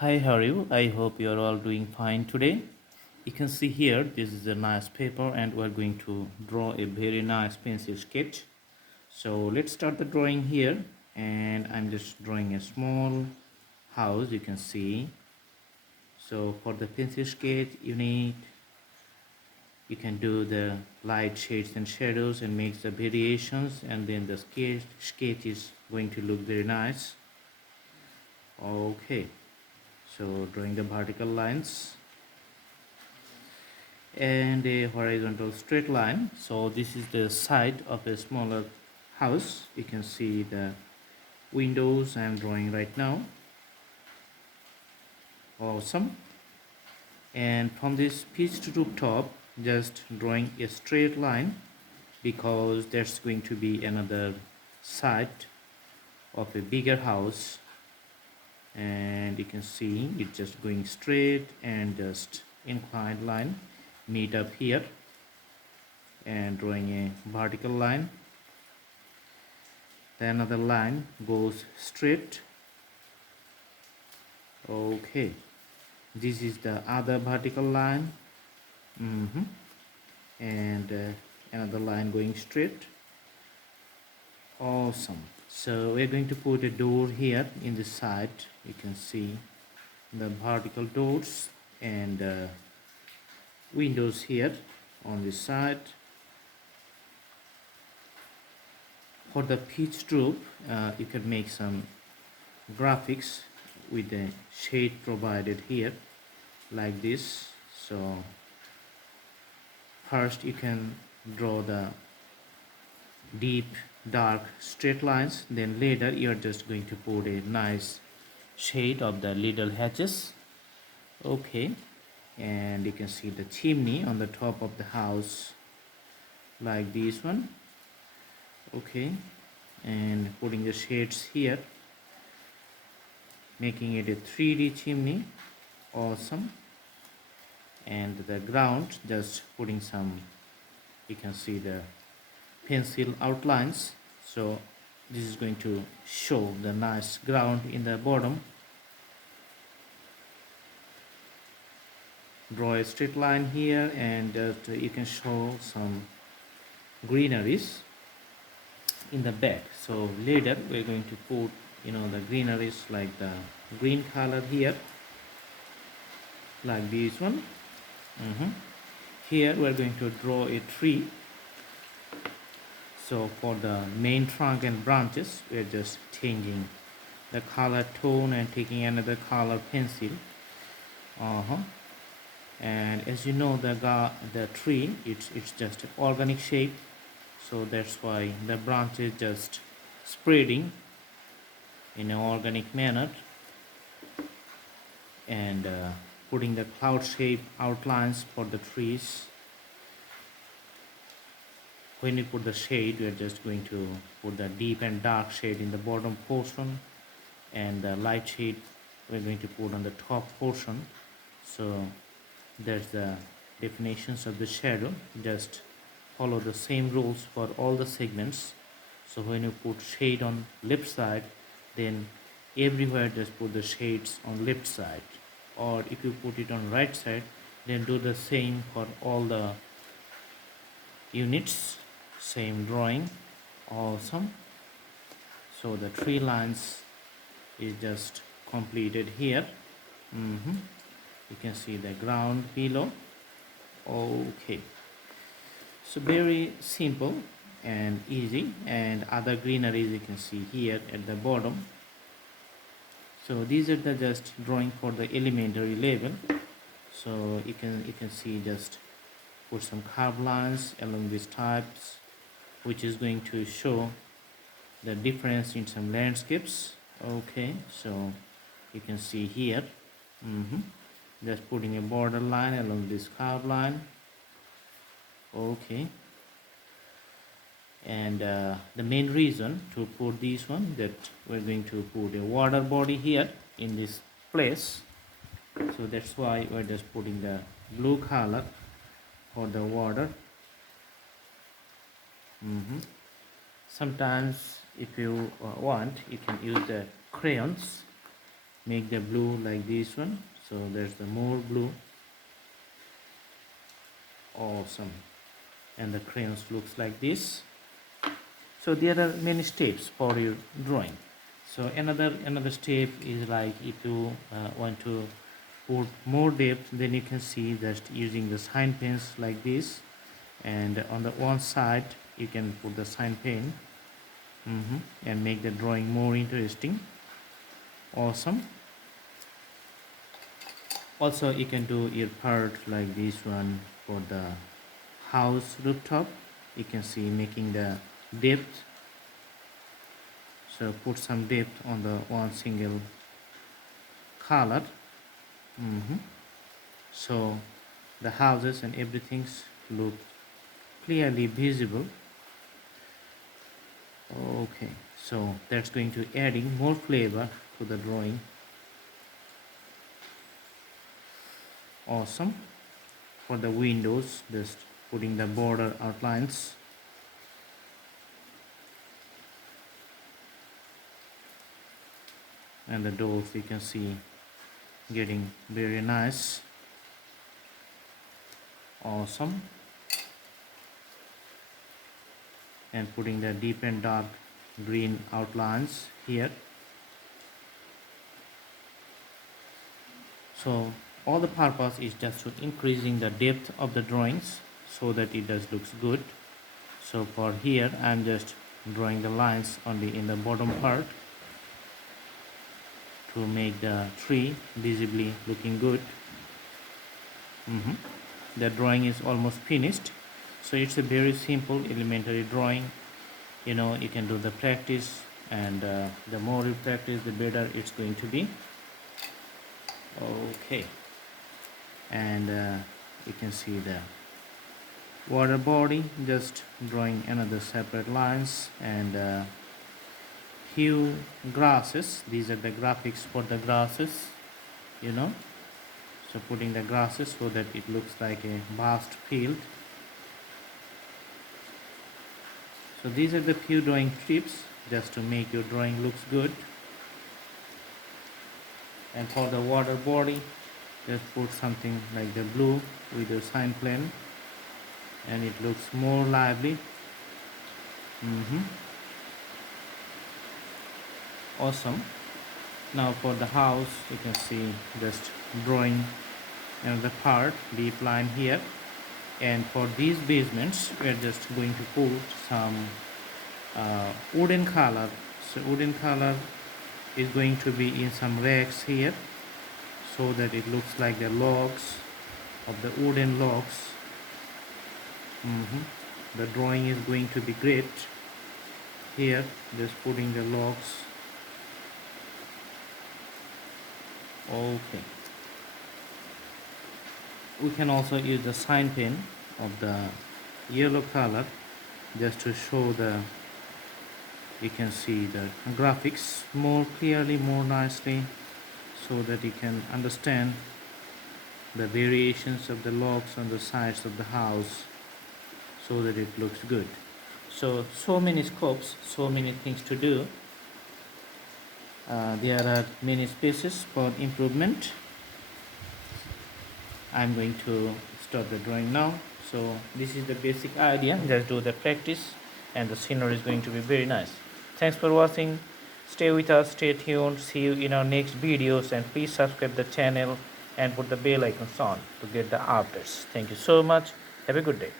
Hi, how are you? I hope you are all doing fine today. You can see here, this is a nice paper and we're going to draw a very nice pencil sketch. So let's start the drawing here, and I'm just drawing a small house, you can see. So for the pencil sketch, you can do the light shades and shadows and make the variations, and then the sketch is going to look very nice. Okay, so drawing the vertical lines and a horizontal straight line. So this is the side of a smaller house. You can see the windows I am drawing right now. Awesome. And from this pitch to rooftop, just drawing a straight line, because there's going to be another side of a bigger house, and you can see it's just going straight and just inclined line meet up here, and drawing a vertical line. Then another line goes straight. Okay, this is the other vertical line. And another line going straight. Awesome. So we're going to put a door here in the side. You can see the vertical doors and windows here on this side. For the pitched roof, you can make some graphics with the shade provided here like this. So first you can draw the deep dark straight lines, then later you are just going to put a nice shade of the little hatches. Okay, and you can see the chimney on the top of the house like this one. Okay, and putting the shades here, making it a 3D chimney. Awesome. And the ground, just putting some, you can see the pencil outlines. So this is going to show the nice ground in the bottom. Draw a straight line here, and you can show some greeneries in the back. So later we're going to put the greeneries like the green color here like this one. Here we're going to draw a tree. So for the main trunk and branches, we're just changing the color tone and taking another color pencil. And as you know, the tree, it's just organic shape, so that's why the branch is just spreading in an organic manner, and putting the cloud shape outlines for the trees. When you put the shade, we are just going to put the deep and dark shade in the bottom portion, and the light shade we're going to put on the top portion. So there's the definitions of the shadow. Just follow the same rules for all the segments. So when you put shade on left side, then everywhere just put the shades on left side, or if you put it on right side, then do the same for all the units. Same drawing. Awesome. So the tree lines is just completed here. You can see the ground below. Okay, so very simple and easy, and other greeneries you can see here at the bottom. So these are the just drawing for the elementary level. So you can see, just put some curved lines along these types, which is going to show the difference in some landscapes. Okay, so you can see here, just putting a border line along this curved line. Okay, and the main reason to put this one, that we're going to put a water body here in this place, so that's why we're just putting the blue color for the water. Sometimes if you want, you can use the crayons, make the blue like this one. So there's the more blue. Awesome. And the crayons looks like this. So there are many steps for your drawing. So another step is like if you want to put more depth, then you can see just using the sign pens like this, and on the one side you can put the sign pen and make the drawing more interesting. Awesome. Also you can do your part like this one for the house rooftop. You can see making the depth. So put some depth on the one single color. So the houses and everything look clearly visible. Okay, so that's going to adding more flavor to the drawing. Awesome. For the windows, just putting the border outlines. And the doors you can see getting very nice. Awesome. And putting the deep and dark green outlines here. So all the purpose is just to increasing the depth of the drawings so that it does looks good. So for here I'm just drawing the lines only in the bottom part to make the tree visibly looking good. The drawing is almost finished. So it's a very simple elementary drawing. You know, you can do the practice, and the more you practice the better it's going to be. Okay, and you can see the water body, just drawing another separate lines, and hue grasses. These are the graphics for the grasses, you know. So putting the grasses so that it looks like a vast field. So these are the few drawing tips just to make your drawing looks good. And for the water body, just put something like the blue with the sign plane, and it looks more lively. Awesome. Now for the house, you can see just drawing another part, deep line here. And for these basements, we are just going to put some wooden color. So wooden color is going to be in some racks here, so that it looks like the logs of the wooden logs. The drawing is going to be great. Here, just putting the logs. Okay. We can also use the sign pen of the yellow color just to show the, you can see the graphics more clearly, more nicely, so that you can understand the variations of the logs on the sides of the house, so that it looks good. So many scopes, so many things to do. There are many spaces for improvement. I'm going to stop the drawing now. So this is the basic idea. Just do the practice and the scenery is going to be very nice. Thanks for watching. Stay with us, stay tuned. See you in our next videos, and please subscribe the channel and put the bell icons on to get the updates. Thank you so much. Have a good day.